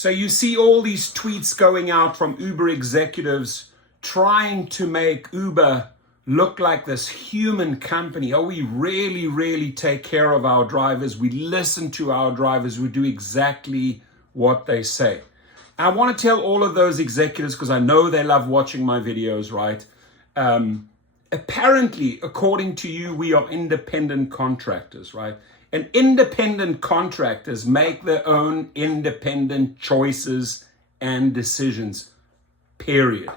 So you see all these tweets going out from Uber executives trying to make Uber look like this human company. Oh, we really, really take care of our drivers. We listen to our drivers. We do exactly what they say. I want to tell all of those executives, because I know they love watching my videos, right? Apparently, according to you, we are independent contractors, right? And independent contractors make their own independent choices and decisions, period,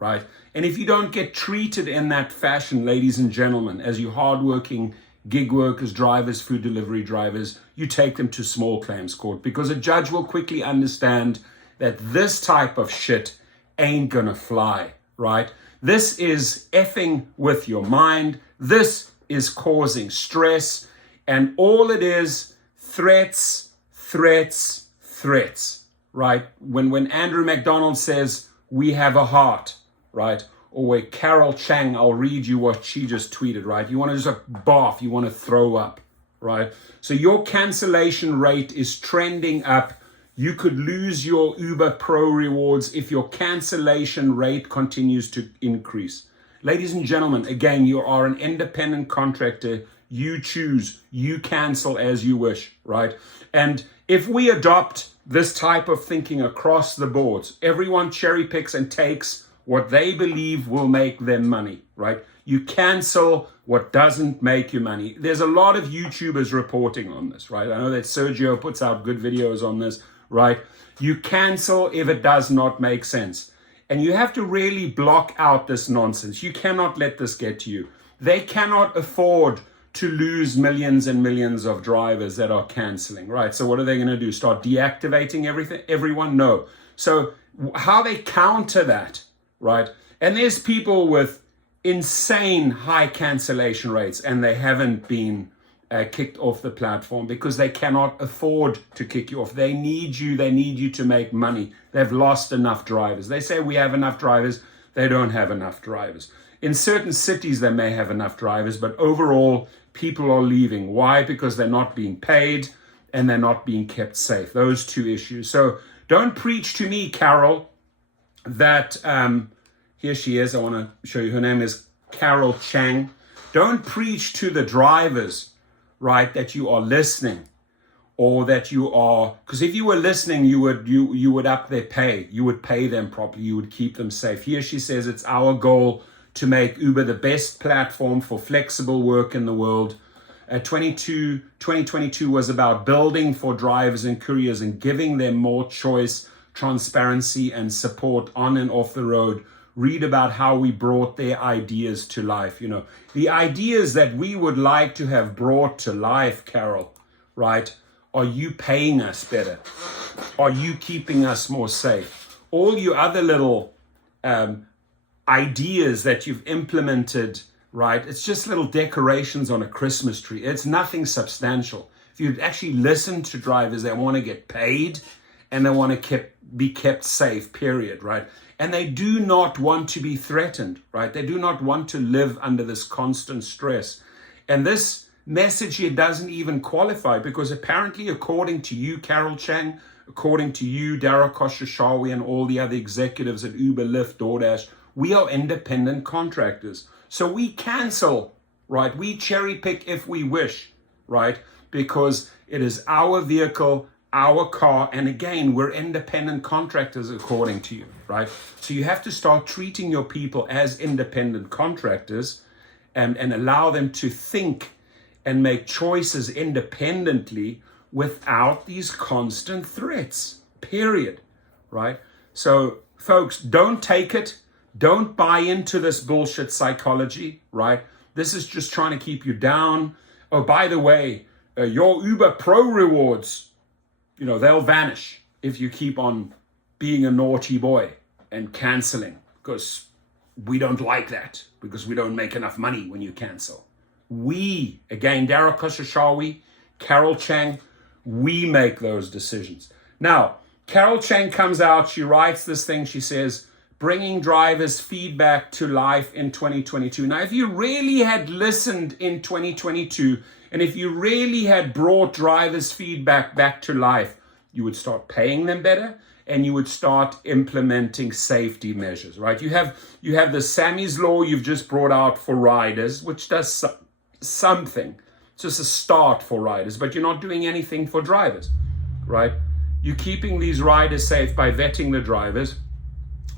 right? And if you don't get treated in that fashion, ladies and gentlemen, as you hardworking gig workers, drivers, food delivery drivers, you take them to small claims court, because a judge will quickly understand that this type of shit ain't gonna fly, right? This is effing with your mind. This is causing stress. And all it is, threats, threats, threats, right? When Andrew McDonald says, we have a heart, right? Or where Carrol Chang, I'll read you what she just tweeted, right? You want to just barf, you want to throw up, right? So your cancellation rate is trending up. You could lose your Uber Pro rewards if your cancellation rate continues to increase. Ladies and gentlemen, again, you are an independent contractor. You choose, you cancel as you wish, right? And if we adopt this type of thinking across the boards, everyone cherry picks and takes what they believe will make them money, right? You cancel what doesn't make you money. There's a lot of YouTubers reporting on this, right? I know that Sergio puts out good videos on this, right? You cancel if it does not make sense. And you have to really block out this nonsense. You cannot let this get to you. They cannot afford to lose millions and millions of drivers that are canceling, right? So what are they going to do? Start deactivating everyone? No. So how they counter that, right? And there's people with insane high cancellation rates, and they haven't been kicked off the platform because they cannot afford to kick you off. They need you to make money. They've lost enough drivers. They say we have enough drivers. They don't have enough drivers. In certain cities, they may have enough drivers, but overall, people are leaving. Why? Because they're not being paid and they're not being kept safe. Those two issues. So don't preach to me, Carrol, that, here she is. I want to show you. Her name is Carrol Chang. Don't preach to the drivers, right, that you are listening, or that you are, because if you were listening, you would up their pay. You would pay them properly. You would keep them safe. Here she says it's our goal to make Uber the best platform for flexible work in the world. 2022 was about building for drivers and couriers and giving them more choice, transparency, and support on and off the road. Read about how we brought their ideas to life. You know, the ideas that we would like to have brought to life, Carrol, right? Are you paying us better? Are you keeping us more safe? All you other little ideas that you've implemented, right? It's just little decorations on a Christmas tree. It's nothing substantial. If you'd actually listen to drivers, they want to get paid and they want to be kept safe, period, right? And they do not want to be threatened, right? They do not want to live under this constant stress. And this message here doesn't even qualify, because apparently, according to you, Carrol Chang, according to you, Dara Khosrowshahi, and all the other executives at Uber, Lyft, DoorDash, we are independent contractors. So we cancel, right? We cherry pick if we wish, right? Because it is our vehicle, our car. And again, we're independent contractors according to you, right? So you have to start treating your people as independent contractors and allow them to think and make choices independently without these constant threats, period, right? So folks, don't take it. Don't buy into this bullshit psychology, right? This is just trying to keep you down. Oh, by the way, your Uber Pro rewards, they'll vanish if you keep on being a naughty boy and canceling, because we don't like that, because we don't make enough money when you cancel. We, again, Dara Khosrowshahi, Carrol Chang, we make those decisions. Now, Carrol Chang comes out, she writes this thing, she says, bringing drivers' feedback to life in 2022. Now, if you really had listened in 2022, and if you really had brought drivers' feedback back to life, you would start paying them better, and you would start implementing safety measures, right? You have the Sammy's Law you've just brought out for riders, which does something. It's just a start for riders, but you're not doing anything for drivers, right? You're keeping these riders safe by vetting the drivers,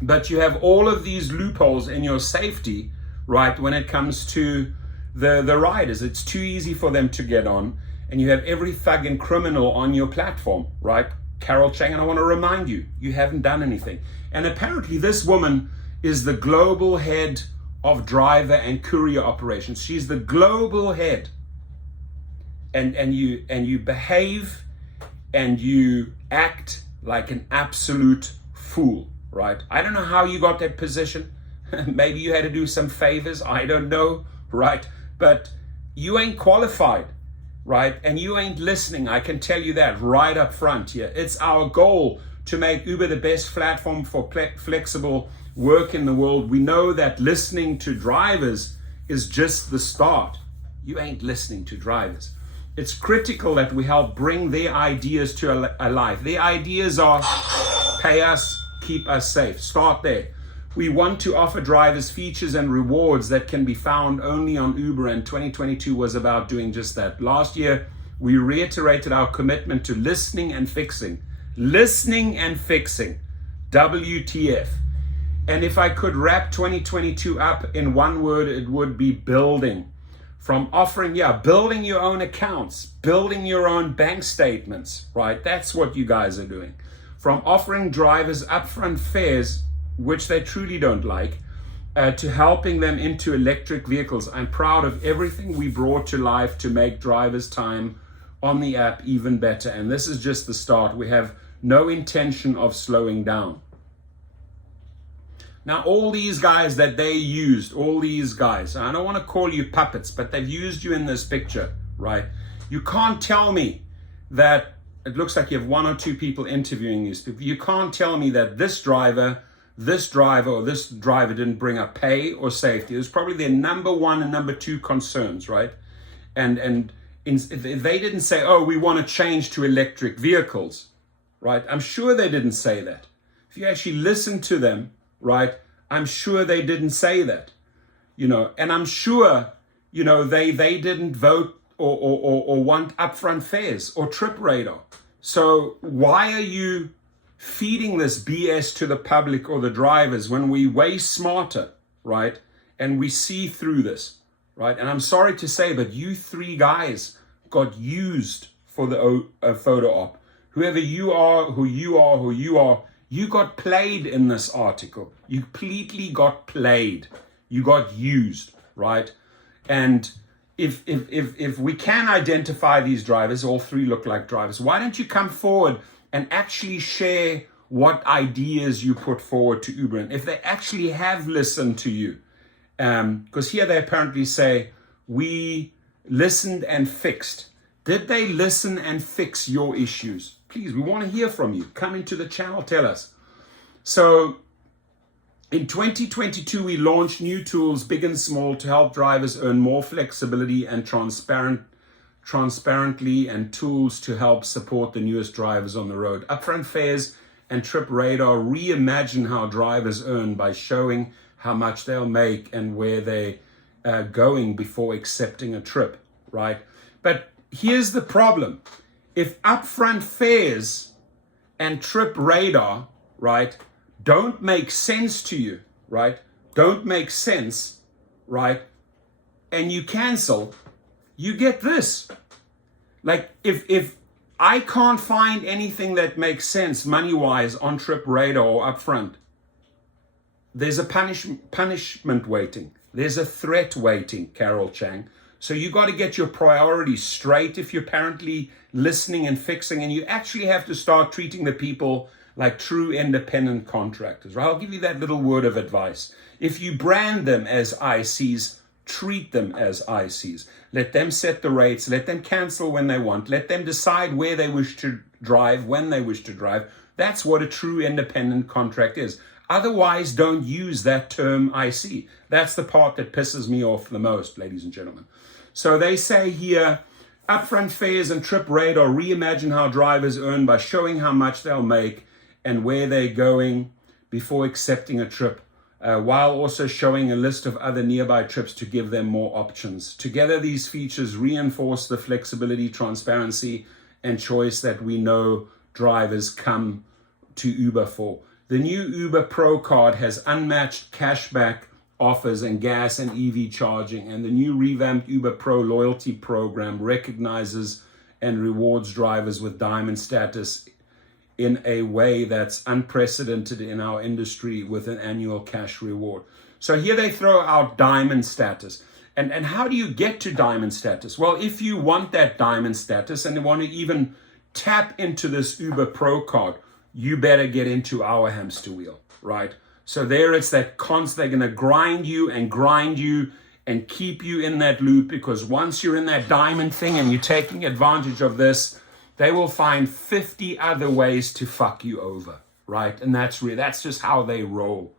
but you have all of these loopholes in your safety, right, when it comes to the riders. It's too easy for them to get on, and you have every thug and criminal on your platform, right? Carrol, Chang, and I want to remind you, you haven't done anything. And apparently this woman is the global head of driver and courier operations. She's the global head. And you behave and you act like an absolute fool, right? I don't know how you got that position. Maybe you had to do some favors, I don't know, right? But you ain't qualified, right? And you ain't listening. I can tell you that right up front here. It's our goal to make Uber the best platform for flexible work in the world. We know that listening to drivers is just the start. You ain't listening to drivers. It's critical that we help bring their ideas to life. Their ideas are pay us, keep us safe. Start there. We want to offer drivers features and rewards that can be found only on Uber, and 2022 was about doing just that. Last year, we reiterated our commitment to listening and fixing. Listening and fixing. WTF. And if I could wrap 2022 up in one word, it would be building. From offering, building your own accounts, building your own bank statements, right? That's what you guys are doing. From offering drivers upfront fares, which they truly don't like, to helping them into electric vehicles. I'm proud of everything we brought to life to make drivers' time on the app even better. And this is just the start. We have no intention of slowing down. Now, all these guys that they used, all these guys, I don't want to call you puppets, but they've used you in this picture, right? You can't tell me that, it looks like you have one or two people interviewing these people. You can't tell me that this driver didn't bring up pay or safety. It was probably their number one and number two concerns, right? And they didn't say, oh, we want to change to electric vehicles, right? I'm sure they didn't say that. If you actually listen to them, right, I'm sure they didn't say that, and I'm sure, they didn't vote or want upfront fares or trip radar. So why are you feeding this BS to the public or the drivers when we way smarter, right? And we see through this, right? And I'm sorry to say, but you three guys got used for the photo op. Whoever you are, who you are, you got played in this article. You completely got played. You got used, right? And if we can identify these drivers, all three look like drivers, why don't you come forward and actually share what ideas you put forward to Uber? And if they actually have listened to you, because here they apparently say, we listened and fixed. Did they listen and fix your issues? Please, we want to hear from you. Come into the channel, tell us. So in 2022, we launched new tools, big and small, to help drivers earn more flexibility and transparently, and tools to help support the newest drivers on the road. Upfront fares and trip radar reimagine how drivers earn by showing how much they'll make and where they're going before accepting a trip, right? But here's the problem. If upfront fares and trip radar, right, don't make sense to you, right? Don't make sense, right? And you cancel, you get this. Like if I can't find anything that makes sense money-wise on trip radar or upfront, there's a punishment waiting. There's a threat waiting, Carrol, Chang. So you got to get your priorities straight if you're apparently listening and fixing, and you actually have to start treating the people like true independent contractors. Right? I'll give you that little word of advice. If you brand them as ICs, treat them as ICs. Let them set the rates. Let them cancel when they want. Let them decide where they wish to drive, when they wish to drive. That's what a true independent contract is. Otherwise, don't use that term IC. That's the part that pisses me off the most, ladies and gentlemen. So they say here, Upfront fares and trip radar reimagine how drivers earn by showing how much they'll make and where they're going before accepting a trip, while also showing a list of other nearby trips to give them more options. Together, these features reinforce the flexibility, transparency, and choice that we know drivers come to Uber for. The new Uber Pro card has unmatched cashback offers and gas and EV charging, and the new revamped Uber Pro loyalty program recognizes and rewards drivers with diamond status in a way that's unprecedented in our industry, with an annual cash reward. So here they throw out diamond status. And how do you get to diamond status? Well, if you want that diamond status and you want to even tap into this Uber Pro card, you better get into our hamster wheel, right? So there it's that they're going to grind you and keep you in that loop, because once you're in that diamond thing and you're taking advantage of this, they will find 50 other ways to fuck you over, right? And that's just how they roll.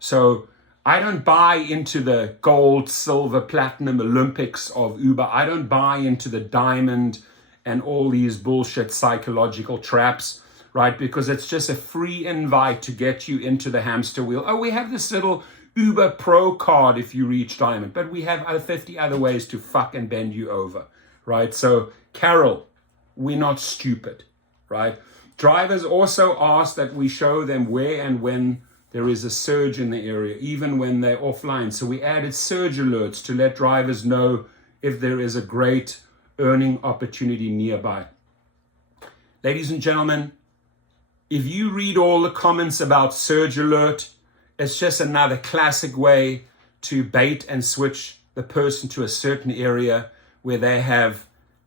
So I don't buy into the gold, silver, platinum Olympics of Uber. I don't buy into the diamond and all these bullshit psychological traps, right? Because it's just a free invite to get you into the hamster wheel. Oh, we have this little Uber Pro card if you reach diamond, but we have 50 other ways to fuck and bend you over, right? So Carrol, we're not stupid, right? Drivers also ask that we show them where and when there is a surge in the area, even when they're offline. So we added surge alerts to let drivers know if there is a great earning opportunity nearby. Ladies and gentlemen, if you read all the comments about surge alert, it's just another classic way to bait and switch the person to a certain area where they have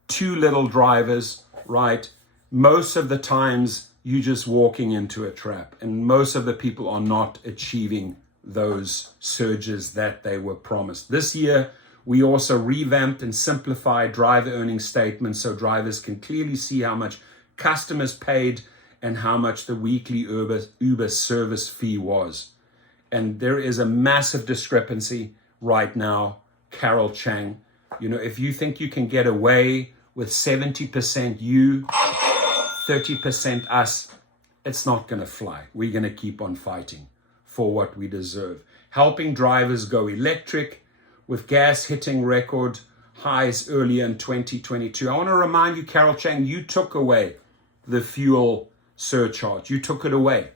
too little drivers, right? Most of the times you're just walking into a trap, and most of the people are not achieving those surges that they were promised. This year, we also revamped and simplified driver earnings statements so drivers can clearly see how much customers paid and how much the weekly Uber service fee was. And there is a massive discrepancy right now, Carrol, Chang. You know, if you think you can get away with 70% you, 30% us, it's not going to fly. We're going to keep on fighting for what we deserve. Helping drivers go electric with gas hitting record highs earlier in 2022. I want to remind you, Carrol, Chang, you took away the fuel surcharge. You took it away,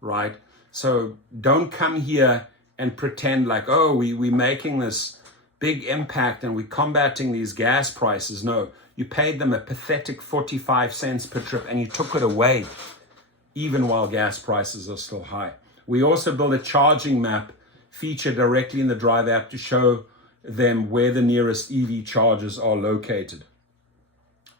right? So don't come here and pretend like, oh, we're making this big impact and we're combating these gas prices. No, you paid them a pathetic 45 cents per trip and you took it away, even while gas prices are still high. We also built a charging map feature directly in the Drive app to show them where the nearest EV chargers are located.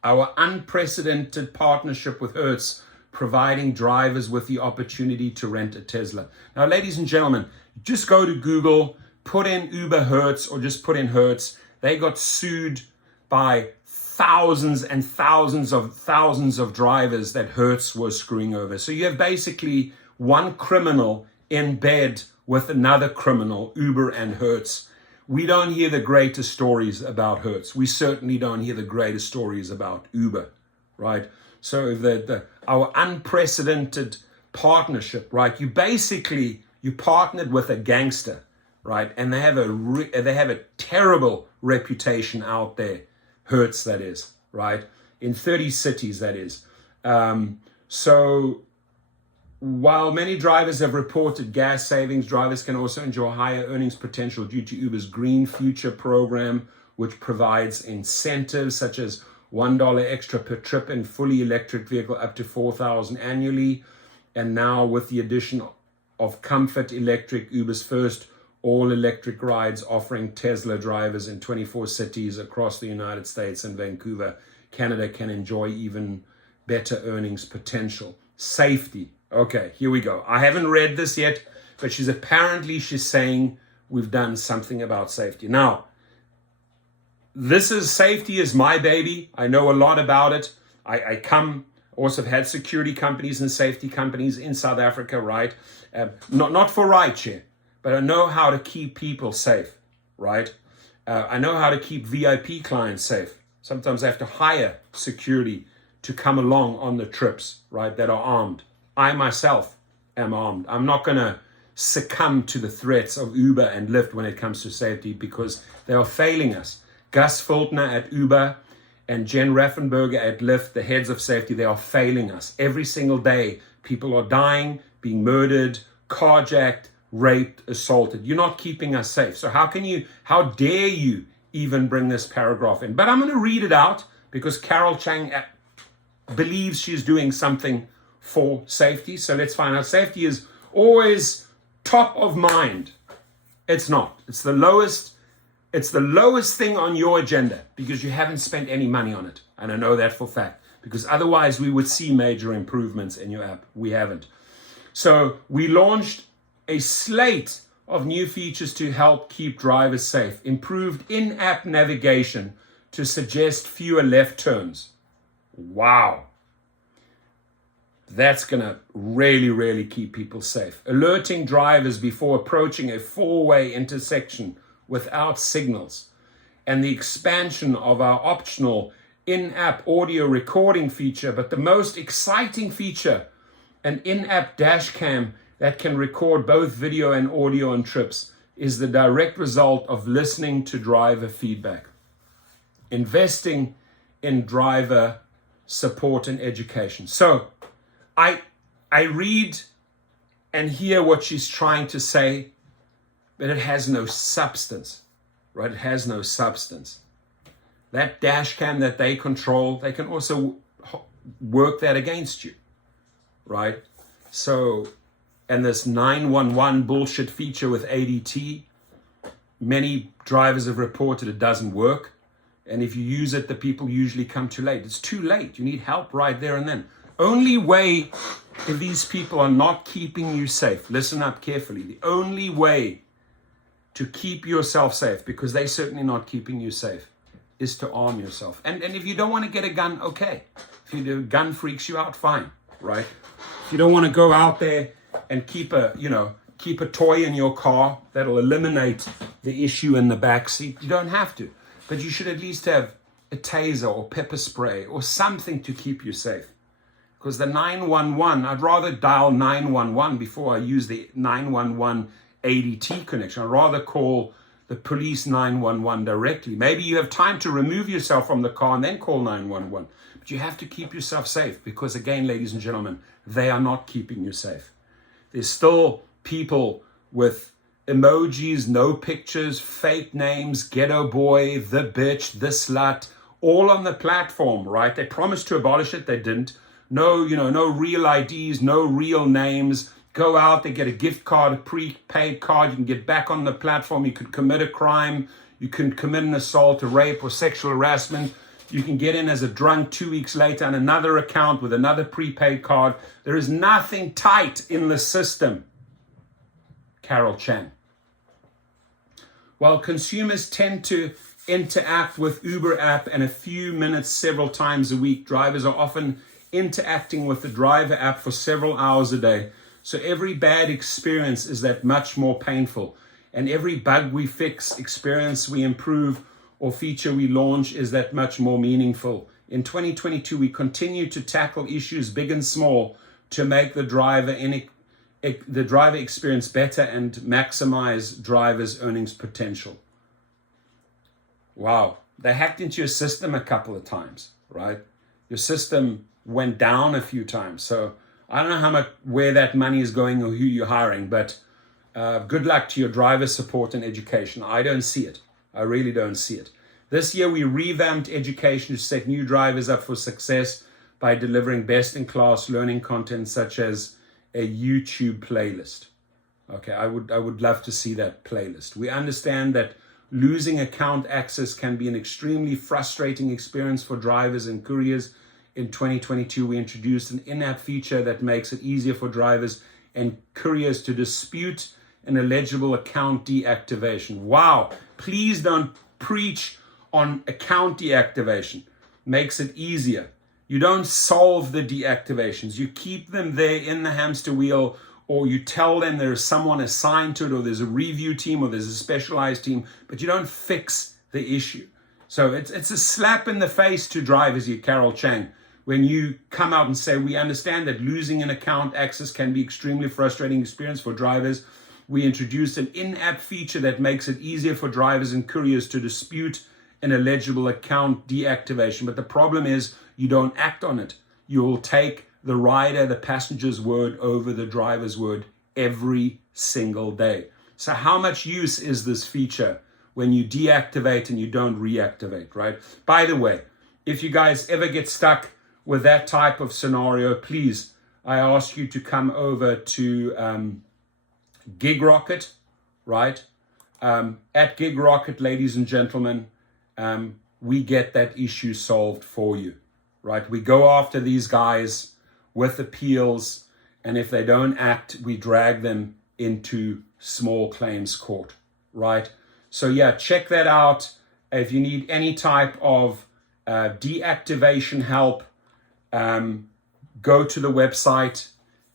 Our unprecedented partnership with Hertz, providing drivers with the opportunity to rent a Tesla. Now, ladies and gentlemen, just go to Google, put in Uber Hertz or just put in Hertz. They got sued by thousands and thousands of drivers that Hertz was screwing over. So you have basically one criminal in bed with another criminal, Uber and Hertz. We don't hear the greatest stories about Hertz. We certainly don't hear the greatest stories about Uber, right? So our unprecedented partnership, right? You partnered with a gangster, right? And they have a terrible reputation out there. Hertz, that is, right? In 30 cities, that is. So while many drivers have reported gas savings, drivers can also enjoy higher earnings potential due to Uber's Green Future program, which provides incentives such as $1 extra per trip in fully electric vehicle up to $4,000 annually. And now with the addition of Comfort Electric, Uber's first all-electric rides offering Tesla drivers in 24 cities across the United States and Vancouver, Canada, can enjoy even better earnings potential. Safety. Okay, here we go. I haven't read this yet, but she's saying we've done something about safety. Now, safety is my baby. I know a lot about it. I also have had security companies and safety companies in South Africa, right? Not for rideshare, but I know how to keep people safe, right? I know how to keep VIP clients safe. Sometimes I have to hire security to come along on the trips, right, that are armed. I myself am armed. I'm not going to succumb to the threats of Uber and Lyft when it comes to safety, because they are failing us. Gus Fultner at Uber and Jen Raffenberger at Lyft, the heads of safety, they are failing us. Every single day, people are dying, being murdered, carjacked, raped, assaulted. You're not keeping us safe. So how dare you even bring this paragraph in? But I'm going to read it out because Carrol Chang believes she's doing something for safety. So let's find out. Safety is always top of mind. It's not. It's the lowest thing on your agenda because you haven't spent any money on it. And I know that for a fact, because otherwise we would see major improvements in your app. We haven't. So we launched a slate of new features to help keep drivers safe. Improved in-app navigation to suggest fewer left turns. Wow. That's going to really, really keep people safe. Alerting drivers before approaching a four-way intersection without signals. And the expansion of our optional in-app audio recording feature. But the most exciting feature, an in-app dash cam that can record both video and audio on trips, is the direct result of listening to driver feedback. Investing in driver support and education. So I read and hear what she's trying to say, but it has no substance, right? It has no substance. That dash cam that they control, they can also work that against you, right? So, and this 911 bullshit feature with ADT, many drivers have reported it doesn't work. And if you use it, the people usually come too late. It's too late. You need help right there and then. Only way, if these people are not keeping you safe, listen up carefully. The only way to keep yourself safe, because they're certainly not keeping you safe, is to arm yourself. And if you don't want to get a gun, okay. If the gun freaks you out, fine, right? If you don't want to go out there and keep a toy in your car that'll eliminate the issue in the back seat, you don't have to. But you should at least have a taser or pepper spray or something to keep you safe. Because the 911, I'd rather dial 911 before I use the 911 ADT connection. I'd rather call the police 911 directly. Maybe you have time to remove yourself from the car and then call 911. But you have to keep yourself safe because, again, ladies and gentlemen, they are not keeping you safe. There's still people with emojis, no pictures, fake names, ghetto boy, the bitch, the slut, all on the platform, right? They promised to abolish it. They didn't. No real IDs, no real names. Go out, they get a gift card, a prepaid card. You can get back on the platform. You could commit a crime. You can commit an assault, a rape, or sexual harassment. You can get in as a drunk 2 weeks later on another account with another prepaid card. There is nothing tight in the system. Carrol Chang. While consumers tend to interact with Uber app and a few minutes several times a week, drivers are often interacting with the driver app for several hours a day. So every bad experience is that much more painful. And every bug we fix, experience we improve, or feature we launch is that much more meaningful. In 2022, we continue to tackle issues big and small to make the driver experience better and maximize drivers' earnings potential. Wow. They hacked into your system a couple of times, right? Your system went down a few times. So I don't know where that money is going or who you're hiring, but good luck to your driver support and education. I don't see it. I really don't see it. This year, we revamped education to set new drivers up for success by delivering best-in-class learning content such as a YouTube playlist. Okay, I would love to see that playlist. We understand that losing account access can be an extremely frustrating experience for drivers and couriers. In 2022, we introduced an in-app feature that makes it easier for drivers and couriers to dispute an illegible account deactivation. Wow, please don't preach on account deactivation. Makes it easier. You don't solve the deactivations. You keep them there in the hamster wheel, or you tell them there's someone assigned to it, or there's a review team, or there's a specialized team, but you don't fix the issue. So it's a slap in the face to drivers here, Carrol, Chang, when you come out and say, we understand that losing an account access can be extremely frustrating experience for drivers. We introduced an in-app feature that makes it easier for drivers and couriers to dispute an eligible account deactivation. But the problem is you don't act on it. You'll take the rider, the passenger's word over the driver's word every single day. So how much use is this feature when you deactivate and you don't reactivate, right? By the way, if you guys ever get stuck with that type of scenario, please, I ask you to come over to GigRocket, right? At GigRocket, ladies and gentlemen, we get that issue solved for you, right? We go after these guys with appeals, and if they don't act, we drag them into small claims court, right? So yeah, check that out. If you need any type of deactivation help, go to the website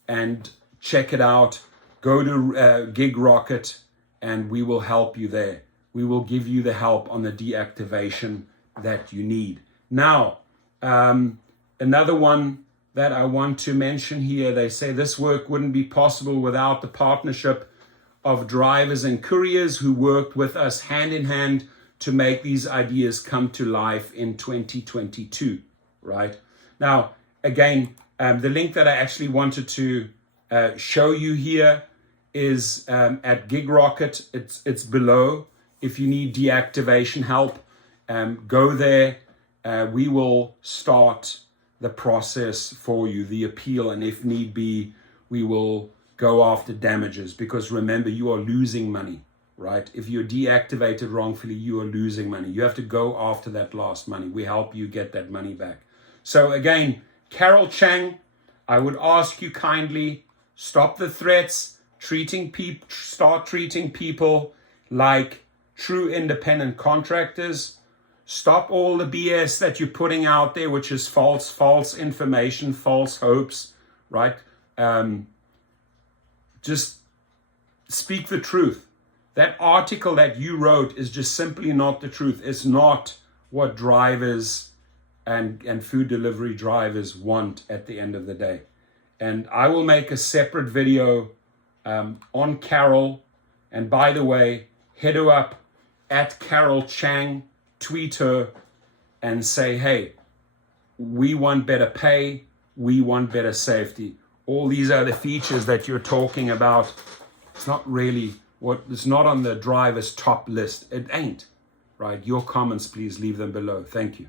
and check it out. Go to GigRocket and we will help you there. We will give you the help on the deactivation that you need. Now, another one that I want to mention here, they say this work wouldn't be possible without the partnership of drivers and couriers who worked with us hand in hand to make these ideas come to life in 2022, right? Now, again, the link that I actually wanted to show you here is at GigRocket. It's below. If you need deactivation help, go there. We will start the process for you, the appeal, and if need be, we will go after damages, because remember, you are losing money, right? If you're deactivated wrongfully, you are losing money. You have to go after that lost money. We help you get that money back. So again, Carrol, Chang, I would ask you kindly, stop the threats, start treating people like true independent contractors. Stop all the BS that you're putting out there, which is false information, false hopes, right? Just speak the truth. That article that you wrote is just simply not the truth. It's not what drivers and food delivery drivers want at the end of the day. And I will make a separate video on Carrol. And by the way, hit her up at Carrol Chang, tweet her and say, hey, we want better pay, we want better safety. All these other features that you're talking about, it's not really it's not on the driver's top list. It ain't, right? Your comments, please leave them below. Thank you.